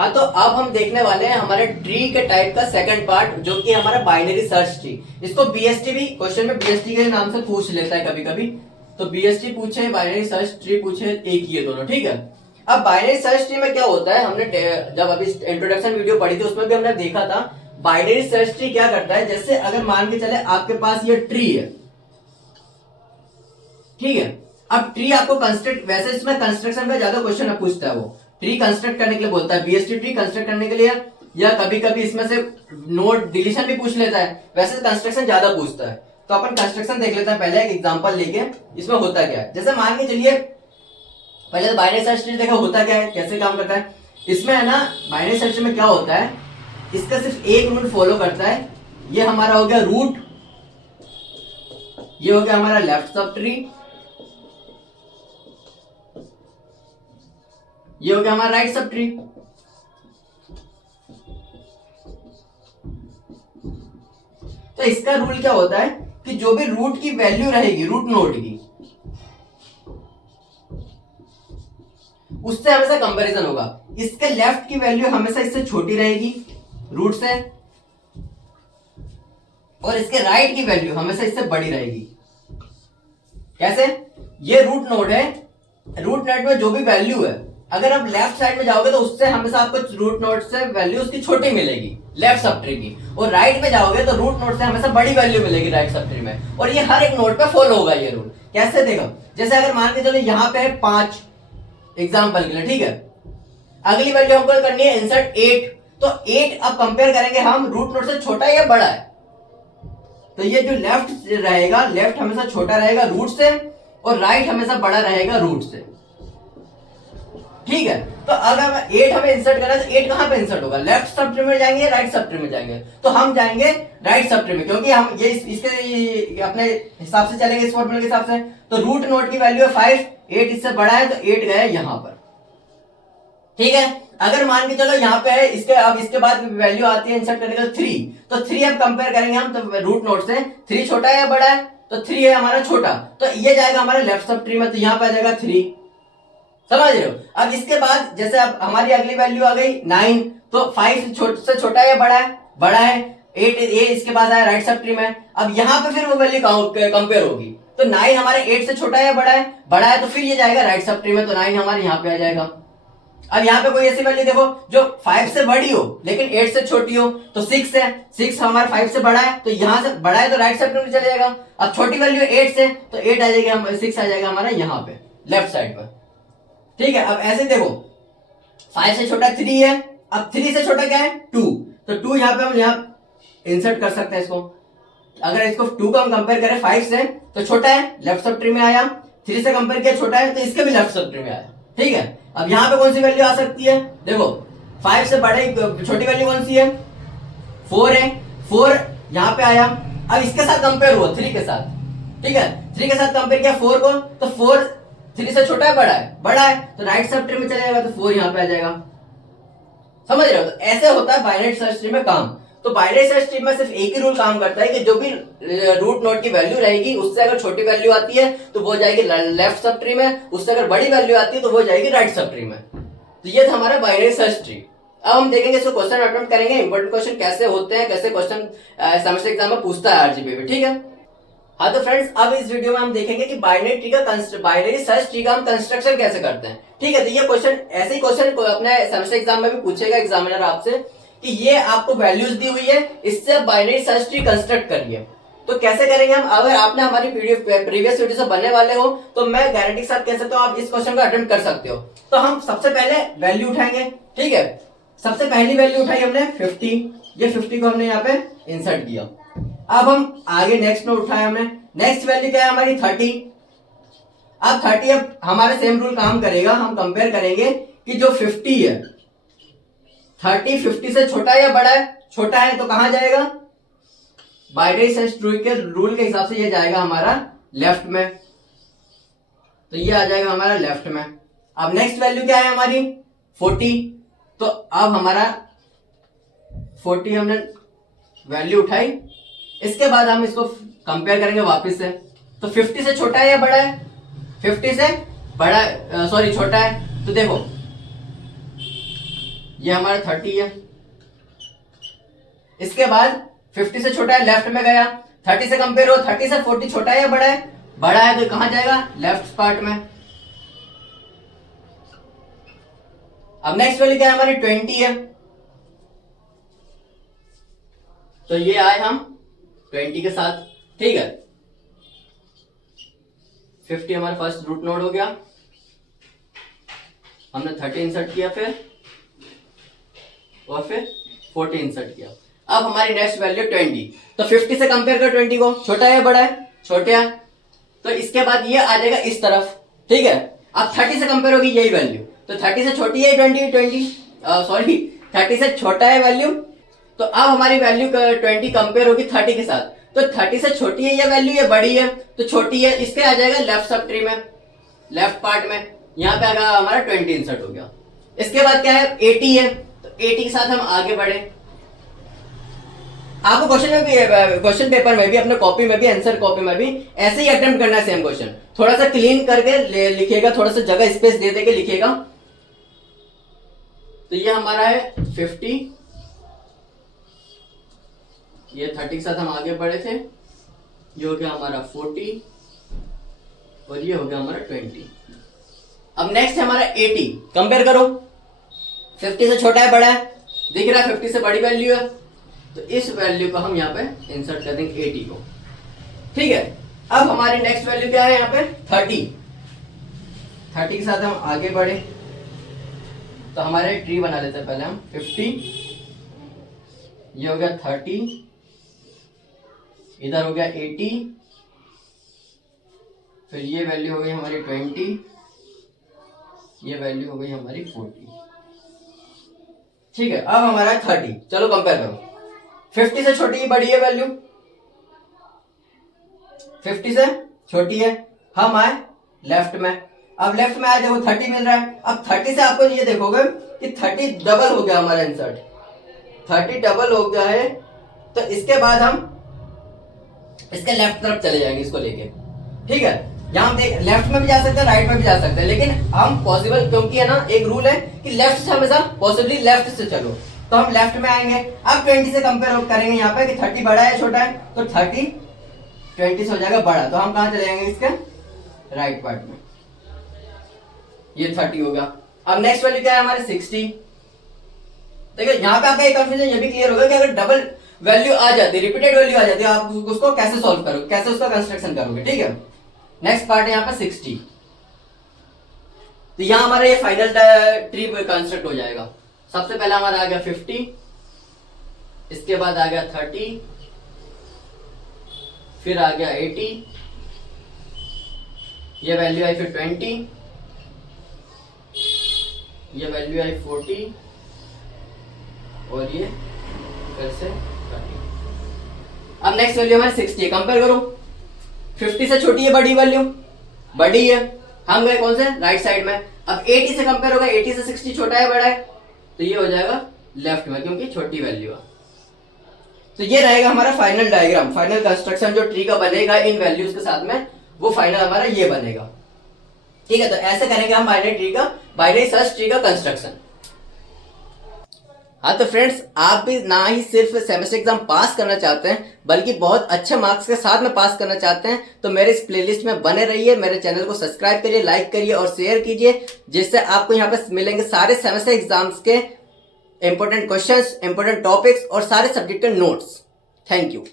हाँ, तो अब हम देखने वाले हैं हमारे ट्री के टाइप का सेकंड पार्ट, जो कि हमारा बाइनरी सर्च ट्री। इसको बीएसटी भी क्वेश्चन में बीएसटी के नाम से पूछ लेता है कभी कभी। तो बीएसटी पूछे, बाइनरी सर्च ट्री पूछे, एक ही है दोनों, ठीक है। अब बाइनरी सर्च ट्री में क्या होता है, हमने जब अभी इंट्रोडक्शन वीडियो पढ़ी थी उसमें भी हमने देखा था बाइनरी सर्च ट्री क्या करता है। जैसे अगर मान के चले आपके पास ये ट्री है, ठीक है। अब ट्री आपको कंस्ट्रक्ट, वैसे इसमें कंस्ट्रक्शन का ज्यादा क्वेश्चन पूछता है, वो ट्री कंस्ट्रक्ट करने के लिए बोलता है, बीएसटी ट्री कंस्ट्रक्ट करने के लिए, या कभी कभी इसमें से नोड डिलीशन भी पूछ लेता है। वैसे कंस्ट्रक्शन ज्यादा पूछता है, तो अपन कंस्ट्रक्शन देख लेते हैं पहले एक एग्जांपल लेके। इसमें होता क्या है, जैसे मान के चलिए पहले तो बाइनरी सर्च ट्री देखो होता क्या है, कैसे काम करता है। इसमें है ना, बाइनरी सर्च में क्या होता है, इसका सिर्फ एक रूल फॉलो करता है। ये हमारा हो गया रूट, ये हो गया हमारा लेफ्ट सब ट्री, ये हो गया हमारा राइट सब ट्री। तो इसका रूल क्या होता है कि जो भी रूट की वैल्यू रहेगी, रूट नोड की, उससे हमेशा कंपैरिजन होगा। इसके लेफ्ट की वैल्यू हमेशा इससे छोटी रहेगी रूट से, और इसके राइट की वैल्यू हमेशा इससे बड़ी रहेगी। कैसे, ये रूट नोड है, रूट नोड में जो भी वैल्यू है, अगर आप लेफ्ट साइड में जाओगे तो उससे हमेशा आपको रूट नोड से वैल्यू उसकी छोटी मिलेगी लेफ्ट सब ट्री की, और राइट में जाओगे तो रूट नोड से हमेशा बड़ी वैल्यू मिलेगी राइट सब ट्री में। और ये हर एक नोड पे फॉलो होगा ये रूल। कैसे देखो, जैसे अगर मान के चलो यहाँ पे है 5 एग्जाम्पल के लिए, ठीक है। अगली वैल्यू हमको करनी है इंसर्ट 8, तो 8 अब कंपेयर करेंगे हम रूट नोड से छोटा है या बड़ा है। तो ये जो लेफ्ट रहेगा, लेफ्ट हमेशा छोटा रहेगा रूट से, और राइट हमेशा बड़ा रहेगा रूट से, ठीक है। तो अगर 8 हमें इंसर्ट करना है तो 8 कहां पे इंसर्ट होगा, लेफ्ट सब ट्री में जाएंगे, राइट सब ट्री में जाएंगे। तो हम जाएंगे राइट सब ट्री में, क्योंकि हम ये इसके अपने हिसाब से चलेंगे, इस फॉर्मूले के हिसाब से। तो रूट नोड की वैल्यू है 5, 8 इससे बड़ा है तो 8 गया यहां पर, ठीक है। अगर मान के चलो यहाँ पे है, इसके अब इसके बाद वैल्यू आती है इंसर्ट करने का 3, तो 3 अब कंपेयर करेंगे हम तो रूट नोड से, 3 छोटा है या बड़ा है, तो 3 है हमारा छोटा, तो ये जाएगा हमारे लेफ्ट सब ट्री में, तो यहाँ पे आ जाएगा 3, समझ रहे हो। अब इसके बाद जैसे अब हमारी अगली वैल्यू आ गई 9, तो 5 से छोटा है या बड़ा है, बड़ा है। 8 ये इसके बाद आया राइट सब ट्री में, अब यहाँ पे फिर वो वैल्यू कंपेयर होगी, तो 9 हमारे 8 से छोटा है या बड़ा है, बड़ा है, तो फिर ये जाएगा राइट सब ट्री में, तो 9 हमारे यहाँ पे आ जाएगा। अब यहाँ पे कोई ऐसी वैल्यू देखो जो 5 से बड़ी हो लेकिन 8 से छोटी हो, तो 6 है, 6 हमारा 5 से बड़ा है, तो यहाँ से बड़ा है तो राइट साइड में चले जाएगा। अब छोटी वैल्यू 8 से, तो 8 आ जाएगा, 6 आ जाएगा हमारा यहाँ पे लेफ्ट साइड पर, ठीक है। अब ऐसे देखो 5 से छोटा 3 है, अब 3 से छोटा क्या है 2, तो 2 यहाँ पे हम यहाँ इंसर्ट कर सकते हैं इसको। अगर इसको 2 को हम कंपेयर करें 5 से, तो छोटा है, लेफ्ट सब ट्री में आया। 3 से कंपेयर किया, छोटा है, तो इसके भी लेफ्ट सब ट्री में आया, ठीक है। अब यहाँ पे कौन सी वैल्यू आ सकती है, देखो 5 से बड़े छोटी वैल्यू कौन सी है, 4 है, 4 यहाँ पे आया। अब इसके साथ कंपेयर हुआ 3 के साथ, ठीक है। 3 के साथ कंपेयर किया 4 को, तो 4 3 से छोटा है बड़ा है, बड़ा है, तो राइट सब ट्री में चले जाएगा, तो 4 यहाँ पे आ जाएगा, समझ रहे हो। तो ऐसे होता है बाइनरी सर्च ट्री में काम। तो बाइनरी सर्च ट्री में सिर्फ एक ही रूल काम करता है कि जो भी रूट नोड की वैल्यू रहेगी, उससे अगर छोटी वैल्यू आती है तो वो जाएगी लेफ्ट सब ट्री में, उससे अगर बड़ी वैल्यू आती है तो वो जाएगी राइट सब ट्री में। तो ये था हमारा बाइनरी सर्च ट्री। अब हम देखेंगे इसको क्वेश्चन अटेम्प्ट करेंगे, इंपॉर्टेंट क्वेश्चन कैसे होते हैं, कैसे क्वेश्चन सेमेस्टर एग्जाम में पूछता है आरजीबी में, ठीक है। हाँ तो फ्रेंड्स, अब इस वीडियो में हम देखेंगे कि बाइनरी सर्च ट्री का हम कंस्ट्रक्शन कैसे करते हैं, ठीक है। तो ये क्वेश्चन ऐसे ही क्वेश्चन अपने सेमेस्टर एग्जाम में भी पूछेगा एग्जामिनर आपसे कि ये आपको वैल्यूज दी हुई है, इससे आप बाइनरी सर्च ट्री कंस्ट्रक्ट करिए। तो कैसे करेंगे हम, अगर आपने हमारी प्रीवियस वीडियो से बनने वाले हो तो मैं गारंटी के साथ कह सकता हूँ आप इस क्वेश्चन को अटेम्प्ट कर सकते हो। तो हम सबसे पहले वैल्यू उठाएंगे, ठीक है। सबसे पहली वैल्यू उठाई हमने 50, ये 50 को हमने यहाँ पे इंसर्ट किया। अब हम आगे नेक्स्ट में उठाया हमने, नेक्स्ट वैल्यू क्या है हमारी 30। अब 30, अब हमारे सेम रूल काम करेगा, हम कंपेयर करेंगे कि जो 50 है, 30 50 से छोटा है या बड़ा है, छोटा है, तो कहां जाएगा, बाइनरी सर्च ट्री के रूल के हिसाब से ये जाएगा हमारा लेफ्ट में, तो ये आ जाएगा हमारा लेफ्ट में। अब नेक्स्ट वैल्यू क्या है हमारी 40, तो अब हमारा 40 हमने वैल्यू उठाई, इसके बाद हम इसको कंपेयर करेंगे वापस से। तो 50 से छोटा है या बड़ा है, 50 से बड़ा, सॉरी छोटा है, तो देखो ये हमारा 30 है। इसके बाद 50 से छोटा है, लेफ्ट में गया। 30 से कंपेयर हो, 30 से 40 छोटा है या बड़ा है? बड़ा है, तो कहां जाएगा? लेफ्ट पार्ट में। अब नेक्स्ट वैल्यू क्या है हमारी? 20 है, तो ये आए हम 20 के साथ। ठीक है, 50 हमारा फर्स्ट रूट नोड हो गया। हमने 30 इंसर्ट किया, फिर 40 इंसर्ट किया। अब हमारी नेक्स्ट वैल्यू 20। तो 50 से कंपेयर कर 20 को, छोटा है बड़ा है? छोटा है, तो इसके बाद ये आ जाएगा इस तरफ। ठीक है, अब 30 से कंपेयर होगी यही वैल्यू, तो 30 से छोटी है 30 से छोटा है वैल्यू। तो अब हमारी वैल्यू 20 कंपेयर होगी 30 के साथ। तो 30 से छोटी है ये वैल्यू, ये बड़ी है, तो छोटी है, इसके आ जाएगा लेफ्ट सब ट्री में, लेफ्ट पार्ट में। यहाँ पे आएगा हमारा 20 इंसर्ट हो गया। इसके बाद क्या है? 80 है, तो 80 के साथ हम आगे बढ़े। आपको क्वेश्चन में भी, क्वेश्चन पेपर में भी, अपने कॉपी में भी, आंसर कॉपी में भी ऐसे ही अटेम्प्ट करना है सेम क्वेश्चन। थोड़ा सा क्लीन करके लिखिएगा, थोड़ा सा जगह स्पेस दे देके लिखिएगा। तो ये हमारा है 50, ये 30 के साथ हम आगे बढ़े थे, ये हो गया हमारा 40 और ये हो गया हमारा 20। अब नेक्स्ट है हमारा 80। कंपेयर करो, 50 से छोटा है बड़ा है? दिख रहा है 50 से बड़ी वैल्यू है, तो इस वैल्यू को हम यहाँ पे इंसर्ट कर देंगे 80 को। ठीक है, अब हमारी नेक्स्ट वैल्यू क्या है? यहाँ पे 30 के साथ हम आगे बढ़े, तो हमारे ट्री बना लेते हैं पहले हम। 50, ये हो गया 30, इधर हो गया 80, फिर ये वैल्यू हो गई हमारी 20, ये वैल्यू हो गई हमारी 40। ठीक है, अब हमारा 30। चलो कंपेयर करो, 50 से छोटी बड़ी है वैल्यू, 50 से छोटी है, हम आए लेफ्ट में। अब लेफ्ट में आए, देखो 30 मिल रहा है। अब 30 से आपको ये देखोगे कि 30 डबल हो गया हमारा इंसर्ट, 30 डबल हो गया है। तो इसके बाद हम इसके लेफ्ट तरफ चले जाएंगे इसको लेके। ठीक है, यहाँ देख, लेफ्ट में भी जा सकते हैं, राइट में भी जा सकते हैं, लेकिन हम पॉसिबल, क्योंकि है ना एक रूल है कि लेफ्ट से हमेशा पॉसिबली लेफ्ट से चलो, तो हम लेफ्ट में आएंगे। अब 20 से कंपेयर करेंगे यहाँ पे कि 30 बड़ा है छोटा है, तो 30 20 से हो जाएगा बड़ा, तो हम कहां चले जाएंगे? इसके राइट पार्ट में। ये 30 होगा। अब नेक्स्ट वैल्यू क्या है हमारे? 60। देखिए यहाँ पे आपका एक कंफ्यूजन ये भी क्लियर होगा कि अगर डबल वैल्यू आ जाती है, रिपीटेड वैल्यू आ जाती है, आप उसको कैसे सॉल्व करोगे, कैसे उसका कंस्ट्रक्शन करोगे। ठीक है, नेक्स्ट पार्ट है यहाँ पे 60। तो यहाँ हमारा ये फाइनल ट्री कंस्ट्रक्ट हो जाएगा। सबसे पहला हमारा आ गया 50, इसके बाद आ गया 30, फिर आ गया 80, ये वैल्यू आई फिर 20, ये वैल्यू आई 40 और ये फिर से 30। अब नेक्स्ट वैल्यू हमारी 60 है। कंपेयर करो, 50 से छोटी है बड़ी वैल्यू, बड़ी है, हम गए कौन से? राइट साइड में। अब 80 से कंपेयर होगा, 80 से 60 छोटा है बड़ा है, तो ये हो जाएगा लेफ्ट में, क्योंकि छोटी वैल्यू है। तो ये रहेगा हमारा फाइनल डायग्राम, फाइनल कंस्ट्रक्शन जो ट्री का बनेगा इन वैल्यूज के साथ में, वो फाइनल हमारा ये बनेगा। ठीक है, तो ऐसे करेंगे हम बाइनरी ट्री का, बाइनरी सर्च ट्री का कंस्ट्रक्शन। हाँ तो फ्रेंड्स, आप भी ना ही सिर्फ सेमेस्टर एग्जाम पास करना चाहते हैं, बल्कि बहुत अच्छे मार्क्स के साथ में पास करना चाहते हैं, तो मेरे इस प्लेलिस्ट में बने रहिए। मेरे चैनल को सब्सक्राइब करिए, लाइक करिए और शेयर कीजिए, जिससे आपको यहाँ पे मिलेंगे सारे सेमेस्टर एग्जाम्स के इंपॉर्टेंट क्वेश्चंस, इंपॉर्टेंट टॉपिक्स और सारे सब्जेक्ट के नोट्स। Thank you.